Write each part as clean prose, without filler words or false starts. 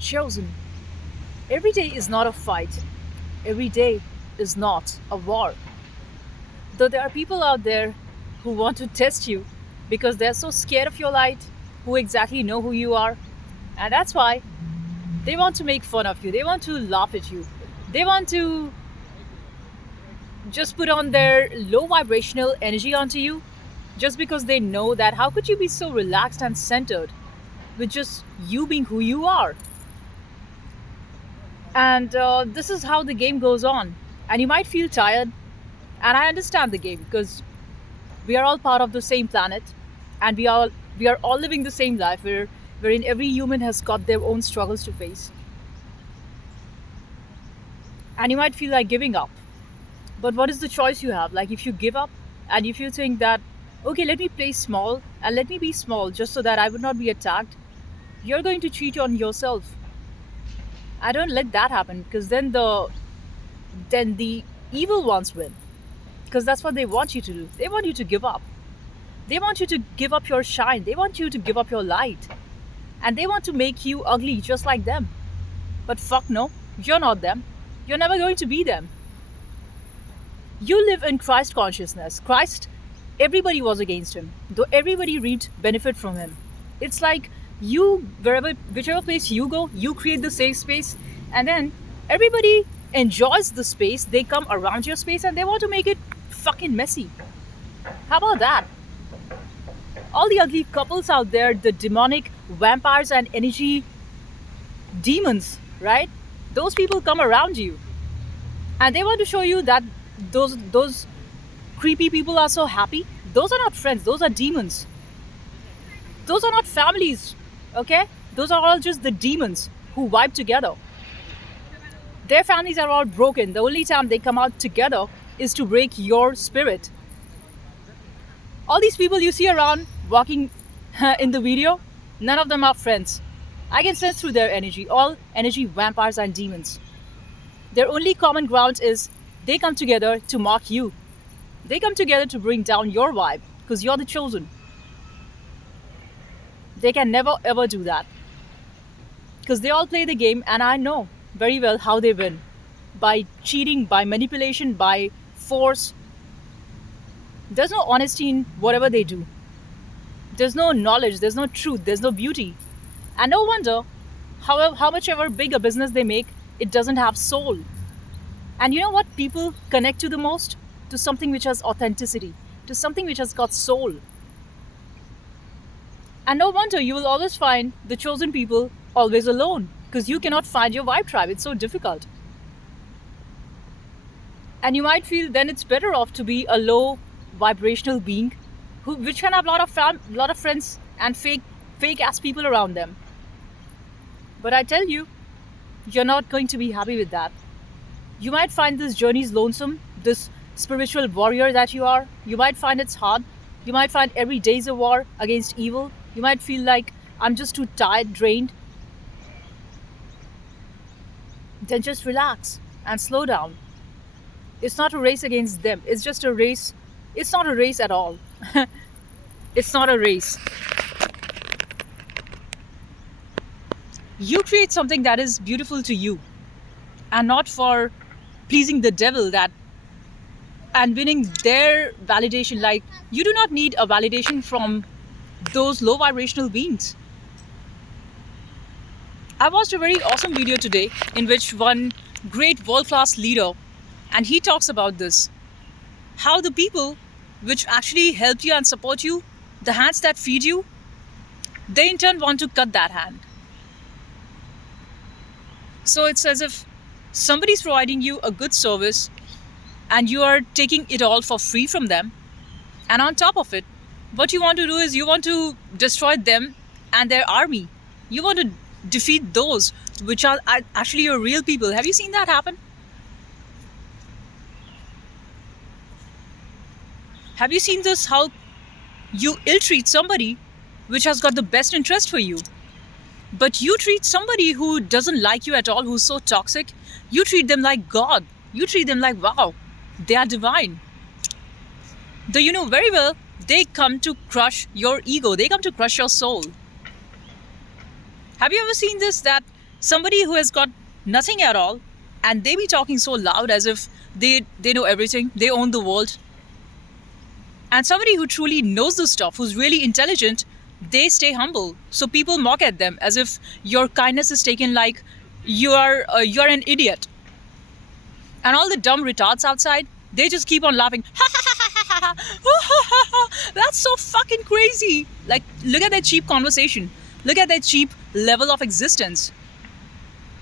Chosen. Every day is not a fight. Every day is not a war. Though there are people out there who want to test you because they're so scared of your light, who exactly know who you are. And that's why they want to make fun of you. They want to laugh at you. They want to just put on their low vibrational energy onto you just because they know that how could you be so relaxed and centered with just you being who you are? And this is how the game goes on. And you might feel tired, and I understand the game because we are all part of the same planet, and we are all living the same life wherein every human has got their own struggles to face. And you might feel like giving up. But what is the choice you have? Like, if you give up and if you think that, okay, let me play small and let me be small just so that I would not be attacked, you're going to cheat on yourself. I don't let that happen because then the evil ones win because that's what they want you to do. They want you to give up. They want you to give up your shine. They want you to give up your light. And they want to make you ugly just like them. But fuck no, you're not them. You're never going to be them. You live in Christ consciousness. Christ, everybody was against him, though everybody reaped benefit from him. It's like you, wherever, whichever place you go, you create the safe space, and then everybody enjoys the space. They come around your space and they want to make it fucking messy. How about that? All the ugly couples out there, the demonic vampires and energy demons, right? Those people come around you and they want to show you that those creepy people are so happy. Those are not friends, those are demons. Those are not families, okay? Those are all just the demons who vibe together. Their families are all broken. The only time they come out together is to break your spirit. All these people you see around walking in the video, none of them are friends. I can sense through their energy, all energy vampires and demons. Their only common ground is they come together to mock you. They come together to bring down your vibe because you're the chosen. They can never ever do that because they all play the game, and I know very well how they win by cheating, by manipulation, by force. There's no honesty in whatever they do. There's no knowledge, there's no truth, there's no beauty. And no wonder, how much ever big a business they make, it doesn't have soul. And you know what people connect to the most? To something which has authenticity, to something which has got soul. And no wonder you will always find the chosen people always alone because you cannot find your vibe tribe. It's so difficult. And you might feel then it's better off to be a low vibrational being which can have a lot of friends and fake ass people around them. But I tell you, you're not going to be happy with that. You might find this journey's lonesome, this spiritual warrior that you are. You might find it's hard. You might find every day's a war against evil. You might feel like I'm just too tired, drained. Then just relax and slow down. It's not a race against them. It's just a race. It's not a race at all. It's not a race. You create something that is beautiful to you and not for pleasing the devil that and winning their validation. Like, you do not need a validation from those low vibrational beings. I watched a very awesome video today in which one great world class leader, and he talks about this, how the people which actually help you and support you, the hands that feed you, they in turn want to cut that hand. So it's as if somebody's providing you a good service and you are taking it all for free from them. And on top of it, what you want to do is you want to destroy them and their army. You want to defeat those which are actually your real people. Have you seen that happen? Have you seen this, how you ill-treat somebody which has got the best interest for you? But you treat somebody who doesn't like you at all, who's so toxic, you treat them like God. You treat them like, wow, they are divine. Though you know very well, they come to crush your ego. They come to crush your soul. Have you ever seen this, that Somebody who has got nothing at all, and they be talking so loud as if they know everything, they own the world. And somebody who truly knows the stuff, who's really intelligent, they stay humble. So people mock at them as if your kindness is taken like you're an idiot. And all the dumb retards outside, they just keep on laughing. That's so fucking crazy. Like, look at their cheap conversation. Look at their cheap level of existence.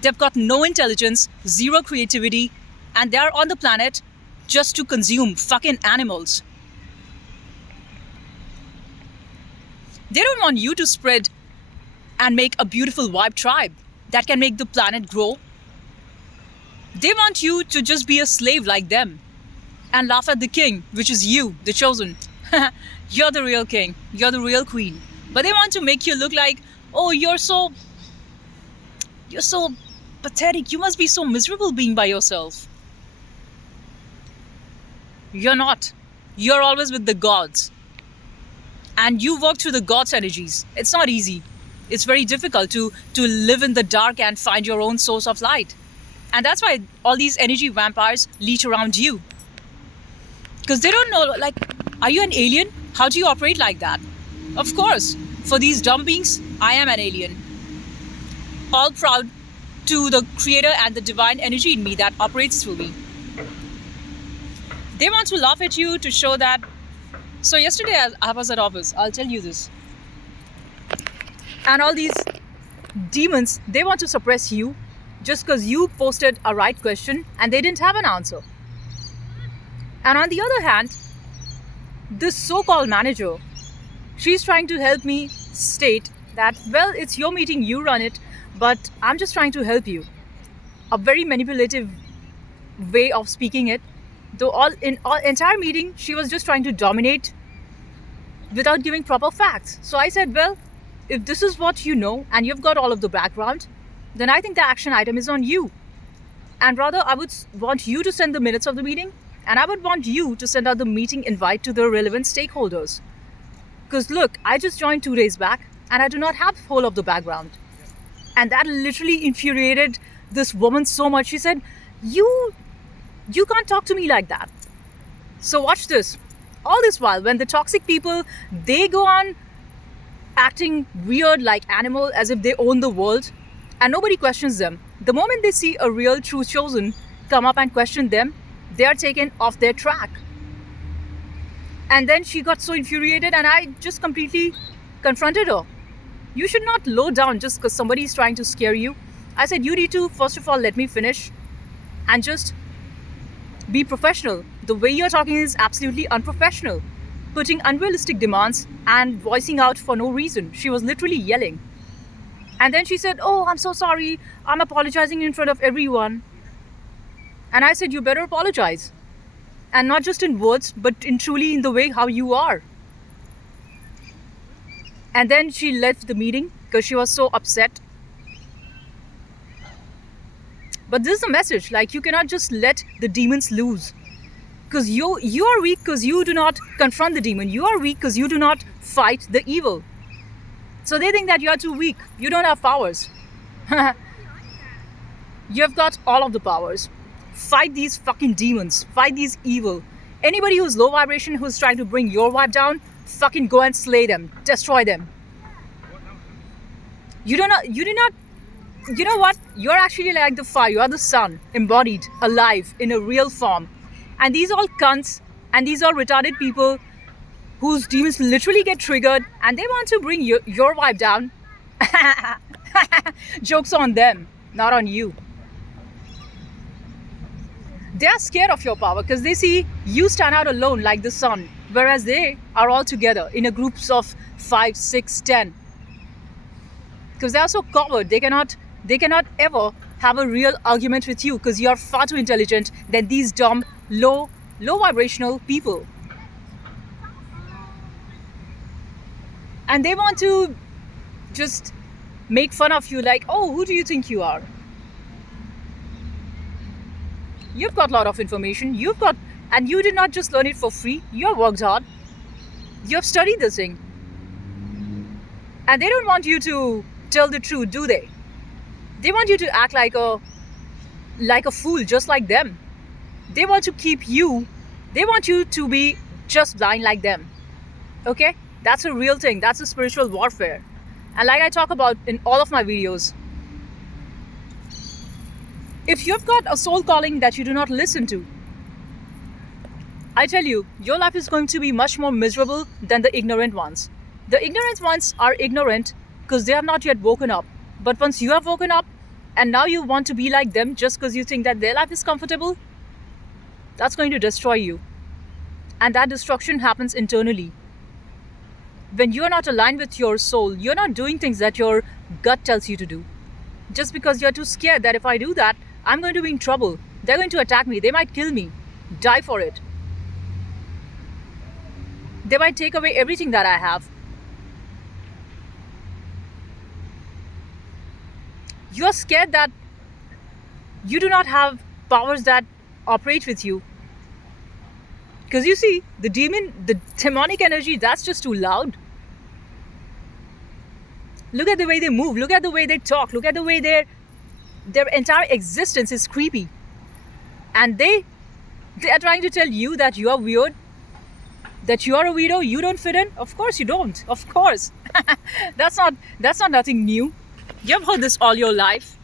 They've got no intelligence, zero creativity, and they're on the planet just to consume fucking animals. They don't want you to spread and make a beautiful vibe tribe that can make the planet grow. They want you to just be a slave like them and laugh at the king, which is you, the chosen. You're the real king, you're the real queen. But they want to make you look like, oh, you're so pathetic. You must be so miserable being by yourself. You're not. You're always with the gods. And you work through the gods' energies. It's not easy. It's very difficult to live in the dark and find your own source of light. And that's why all these energy vampires leech around you. Because they don't know, like, are you an alien? How do you operate like that? Of course, for these dumb beings, I am an alien. All proud to the creator and the divine energy in me that operates through me. They want to laugh at you to show that. So yesterday I was at office, I'll tell you this. And all these demons, they want to suppress you just because you posted a right question and they didn't have an answer. And on the other hand, this so-called manager, she's trying to help me state that, well, it's your meeting, you run it, but I'm just trying to help you. A very manipulative way of speaking it. Though all entire meeting, she was just trying to dominate without giving proper facts. So I said, well, if this is what you know and you've got all of the background, then I think the action item is on you. And rather, I would want you to send the minutes of the meeting, and I would want you to send out the meeting invite to the relevant stakeholders. Because look, I just joined 2 days back and I do not have whole of the background. And that literally infuriated this woman so much. She said, you can't talk to me like that. So watch this. All this while, when the toxic people, they go on acting weird like animal as if they own the world and nobody questions them. The moment they see a real true chosen come up and question them, they are taken off their track. And then she got so infuriated and I just completely confronted her. You should not low down just because somebody is trying to scare you. I said, you need to first of all let me finish and just be professional. The way you're talking is absolutely unprofessional. Putting unrealistic demands and voicing out for no reason. She was literally yelling. And then she said, oh, I'm so sorry. I'm apologizing in front of everyone. And I said, you better apologize. And not just in words, but truly in the way how you are. And then she left the meeting because she was so upset. But this is the message, like you cannot just let the demons loose. Because you are weak because you do not confront the demon. You are weak because you do not fight the evil. So they think that you are too weak. You don't have powers. You've got all of the powers. Fight these fucking demons. Fight these evil. Anybody who's low vibration, who's trying to bring your vibe down, fucking go and slay them. Destroy them. You do not, you know what? You're actually like the fire. You are the sun, embodied, alive, in a real form. And these all cunts and these all retarded people whose demons literally get triggered and they want to bring your vibe down. Joke's on them, not on you. They are scared of your power because they see you stand out alone like the sun, whereas they are all together in a groups of 5, 6, 10. Because they are so covered, they cannot ever have a real argument with you because you are far too intelligent than these dumb, low vibrational people. And they want to just make fun of you like, oh, who do you think you are? You've got a lot of information. And you did not just learn it for free. You have worked hard. You have studied this thing. And they don't want you to tell the truth, do they? They want you to act like a fool just like them. They want to keep you, they want you to be just blind like them. Okay? That's a real thing. That's a spiritual warfare. And like I talk about in all of my videos, if you've got a soul calling that you do not listen to, I tell you, your life is going to be much more miserable than the ignorant ones. The ignorant ones are ignorant because they have not yet woken up. But once you have woken up and now you want to be like them just because you think that their life is comfortable, that's going to destroy you. And that destruction happens internally. When you are not aligned with your soul, you're not doing things that your gut tells you to do. Just because you're too scared that if I do that, I'm going to be in trouble. They're going to attack me. They might kill me. Die for it. They might take away everything that I have. You're scared that you do not have powers that operate with you. Because you see, the demonic energy, that's just too loud. Look at the way they move. Look at the way they talk. Look at the way their entire existence is creepy. And they are trying to tell you that you are weird, that you are a weirdo, you don't fit in. Of course you don't. Of course. That's not nothing new. You've heard this all your life.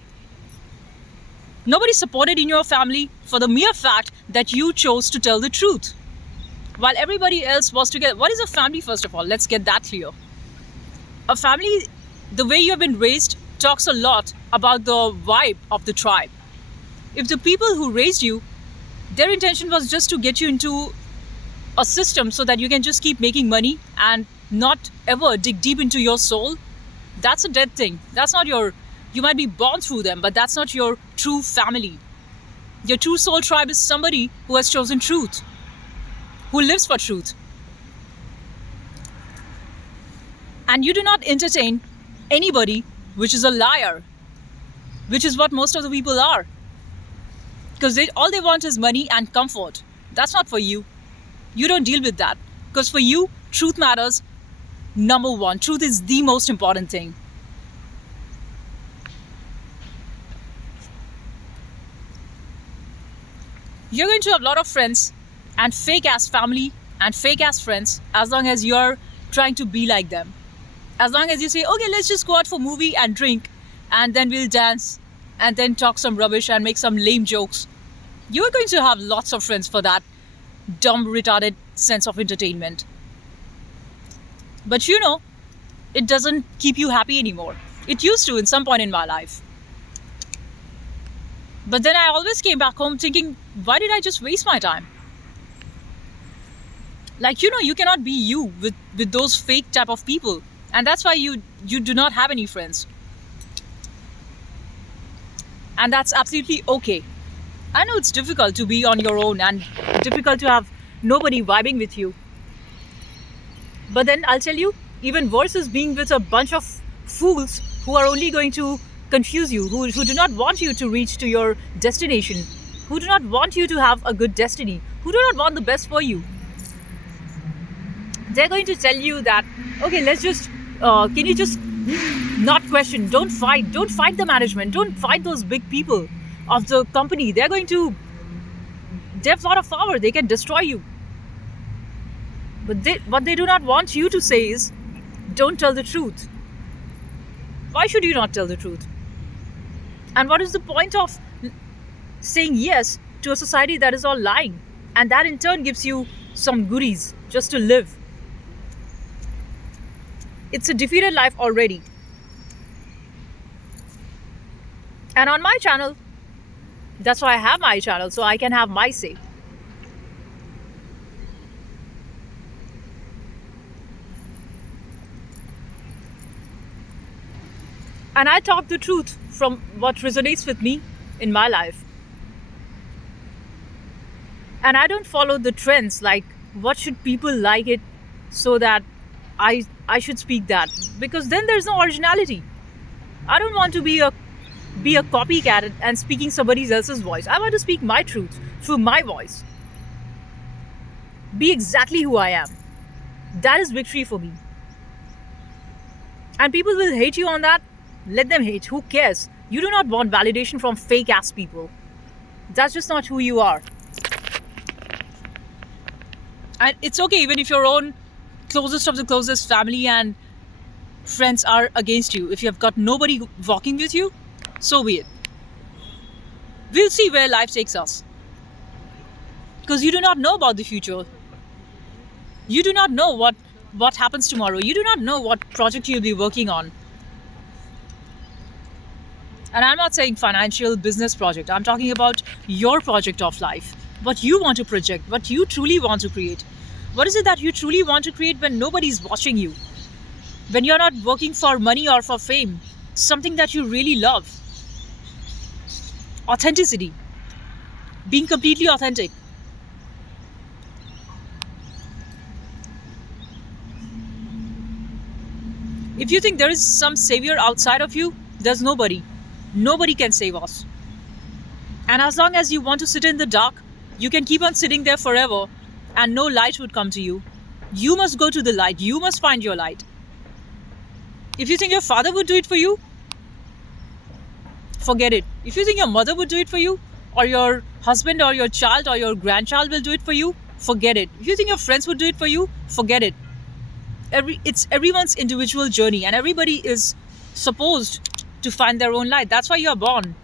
Nobody supported in your family for the mere fact that you chose to tell the truth. While everybody else was together. What is a family, first of all? Let's get that clear. A family, the way you have been raised, talks a lot about the vibe of the tribe. If the people who raised you, their intention was just to get you into a system so that you can just keep making money and not ever dig deep into your soul, that's a dead thing. That's not your, you might be born through them, but that's not your true family. Your true soul tribe is somebody who has chosen truth, who lives for truth. And you do not entertain anybody which is a liar, which is what most of the people are. Because all they want is money and comfort. That's not for you. You don't deal with that. Because for you, truth matters. Number one, truth is the most important thing. You're going to have a lot of friends and fake ass family and fake ass friends as long as you're trying to be like them. As long as you say, okay, let's just go out for movie and drink and then we'll dance and then talk some rubbish and make some lame jokes. You're going to have lots of friends for that dumb, retarded sense of entertainment. But you know, it doesn't keep you happy anymore. It used to in some point in my life. But then I always came back home thinking, why did I just waste my time? Like, you know, you cannot be you with those fake type of people. And that's why you do not have any friends. And that's absolutely okay. I know it's difficult to be on your own and difficult to have nobody vibing with you. But then I'll tell you, even worse is being with a bunch of fools who are only going to confuse you, who do not want you to reach to your destination, who do not want you to have a good destiny, who do not want the best for you. They're going to tell you that, okay, let's just, can you just not question, don't fight the management, don't fight those big people of the company. They have a lot of power, they can destroy you. But what they do not want you to say is, don't tell the truth. Why should you not tell the truth? And what is the point of saying yes to a society that is all lying? And that in turn gives you some goodies just to live. It's a defeated life already. And on my channel, that's why I have my channel, so I can have my say. And I talk the truth from what resonates with me in my life. And I don't follow the trends like what should people like it so that I should speak that, because then there's no originality. I don't want to be a copycat and speaking somebody else's voice. I want to speak my truth through my voice. Be exactly who I am. That is victory for me. And people will hate you on that. Let them hate. Who cares? You do not want validation from fake ass people. That's just not who you are. And it's okay even if your own closest of the closest family and friends are against you. If you have got nobody walking with you, so be it. We'll see where life takes us. Because you do not know about the future. You do not know what happens tomorrow. You do not know what project you'll be working on. And I'm not saying financial business project. I'm talking about your project of life. What you want to project, what you truly want to create. What is it that you truly want to create when nobody's watching you? When you're not working for money or for fame? Something that you really love. Authenticity. Being completely authentic. If you think there is some savior outside of you, there's nobody. Nobody can save us. And as long as you want to sit in the dark, you can keep on sitting there forever and no light would come to you. You must go to the light. You must find your light. If you think your father would do it for you, forget it. If you think your mother would do it for you, or your husband or your child or your grandchild will do it for you, forget it. If you think your friends would do it for you, forget it. It's everyone's individual journey and everybody is supposed to find their own light. That's why you're born.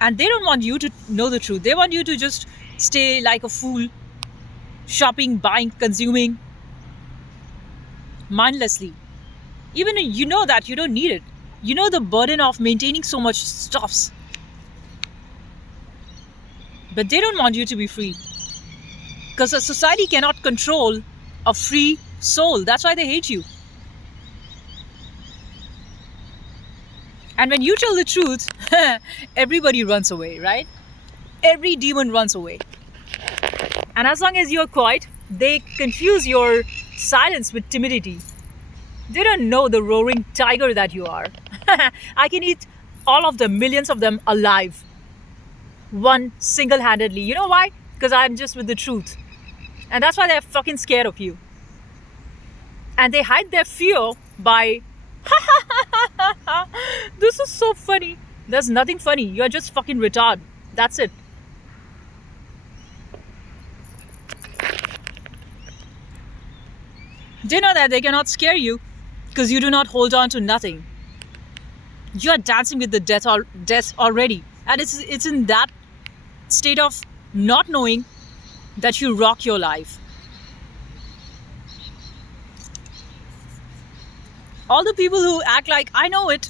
And they don't want you to know the truth. They want you to just stay like a fool, shopping, buying, consuming mindlessly. Even you know that you don't need it. You know the burden of maintaining so much stuffs. But they don't want you to be free. Because a society cannot control a free soul. That's why they hate you. And when you tell the truth, everybody runs away, right? Every demon runs away. And as long as you're quiet, they confuse your silence with timidity. They don't know the roaring tiger that you are. I can eat all of them, millions of them alive. One single-handedly. You know why? Because I'm just with the truth. And that's why they're fucking scared of you. And they hide their fear by this is so funny. There's nothing funny. You're just fucking retarded. That's it. They know that they cannot scare you because you do not hold on to nothing. You are dancing with the death already. And it's in that state of not knowing that you rock your life. All the people who act like, I know it,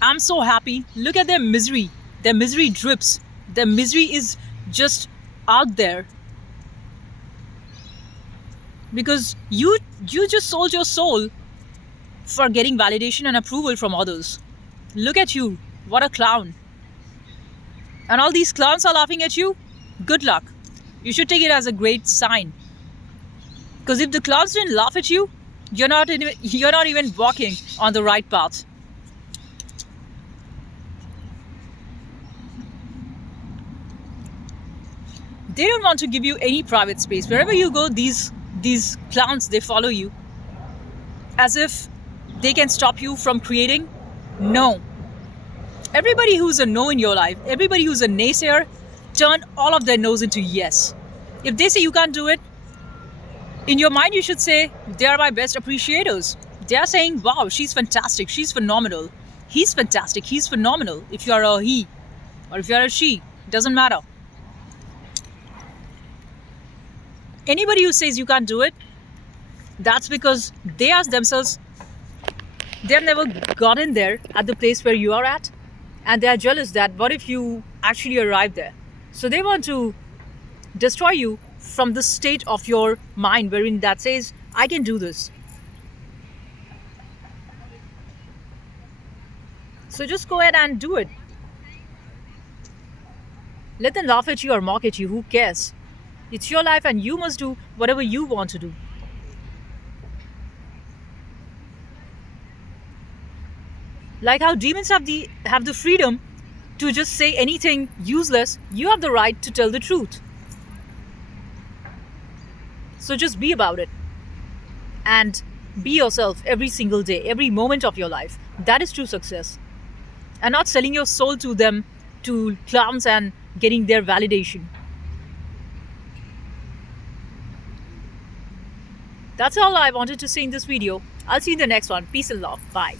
I'm so happy, look at their misery. Their misery drips. Their misery is just out there. Because you just sold your soul for getting validation and approval from others. Look at you. What a clown. And all these clowns are laughing at you. Good luck. You should take it as a great sign. Because if the clowns didn't laugh at you, you're not even walking on the right path. They don't want to give you any private space. Wherever you go, these clowns, they follow you. As if they can stop you from creating. No. Everybody who's a no in your life, everybody who's a naysayer, turn all of their no's into yes. If they say you can't do it, in your mind you should say, they are my best appreciators. They are saying, wow, she's fantastic, she's phenomenal. He's fantastic, he's phenomenal. If you are a he or if you are a she, doesn't matter. Anybody who says you can't do it, that's because they ask themselves, they've never gotten there at the place where you are at. And they are jealous that what if you actually arrive there? So they want to destroy you from the state of your mind wherein that says, I can do this. So just go ahead and do it. Let them laugh at you or mock at you. Who cares? It's your life and you must do whatever you want to do. Like how demons have the freedom to just say anything useless, you have the right to tell the truth. So just be about it. And be yourself every single day, every moment of your life. That is true success. And not selling your soul to them, to clowns, and getting their validation. That's all I wanted to say in this video. I'll see you in the next one. Peace and love. Bye.